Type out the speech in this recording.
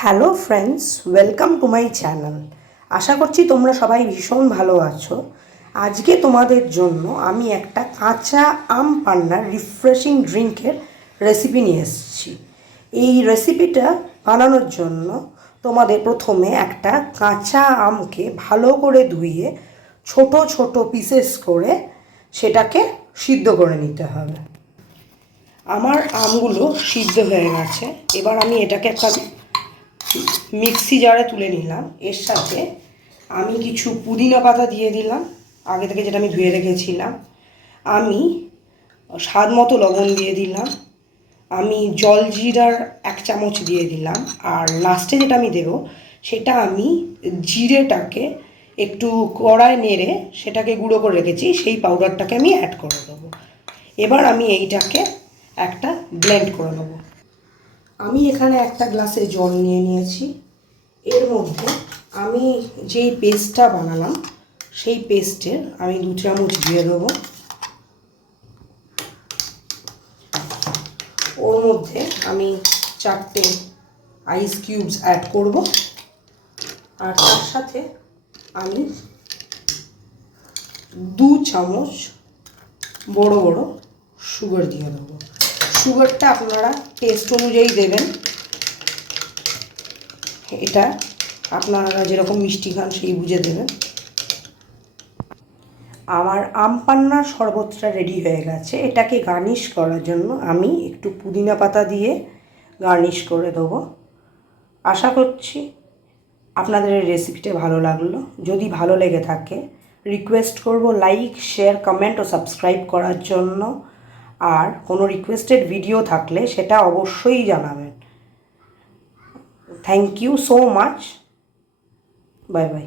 Hello friends, welcome to my channel. আশা করছি তোমরা সবাই ভীষণ ভালো আছো। আজকে তোমাদের জন্য আমি একটা কাঁচা আম পান্নার রিফ্রেশিং ড্রিঙ্কের রেসিপি নিয়ে এসেছি। এই রেসিপিটা বানানোর জন্য তোমাদের প্রথমে একটা কাঁচা আমকে ভালো করে ধুয়ে ছোট ছোট পিসেস করে সেটাকে সিদ্ধ করে নিতে হবে। আমার আমগুলো সিদ্ধ হয়ে গেছে। এবার আমি এটাকে একটা মিক্সি জারে তুলে নিলাম। এর সাথে আমি কিছু পুদিনা পাতা দিয়ে দিলাম আগে থেকে, যেটা আমি ধুয়ে রেখেছিলাম। আমি স্বাদ মতো লবণ দিয়ে দিলাম। আমি জলজিরার 1 চামচ দিয়ে দিলাম। আর লাস্টে যেটা আমি দেবো সেটা আমি জিরেটাকে একটু কড়ায় নেড়ে সেটাকে গুঁড়ো করে রেখেছি, সেই পাউডারটাকে আমি অ্যাড করে দেবো। এবার আমি এইটাকে একটা ব্লেন্ড করে নেবো। আমি এখানে একটা গ্লাসে জল নিয়ে নিয়েছি। এর মধ্যে আমি যেই পেস্টটা বানালাম সেই পেস্টের আমি 2 চামচ দিয়ে দেবো। ওর মধ্যে আমি 4টে আইস কিউবস অ্যাড করব। আর তার সাথে আমি 2 চামচ বড় বড় সুগার দিয়ে দেবো। সুগারটা আপনারা টেস্ট অনুযায়ী দেবেন। এটা আপনারা যেরকম মিষ্টি খান সেই বুঝে দেবেন। আমার আম পান্নার শরবতটা রেডি হয়ে গেছে। এটাকে গার্নিশ করার জন্য আমি একটু পুদিনা পাতা দিয়ে গার্নিশ করে দেবো। আশা করছি আপনাদের এই রেসিপিটা ভালো লাগলো। যদি ভালো লেগে থাকে রিকোয়েস্ট করব লাইক, শেয়ার, কমেন্ট ও সাবস্ক্রাইব করার জন্য। আর কোনো রিকোয়েস্টেড ভিডিও থাকলে সেটা অবশ্যই জানাবেন। Thank you so much. Bye by.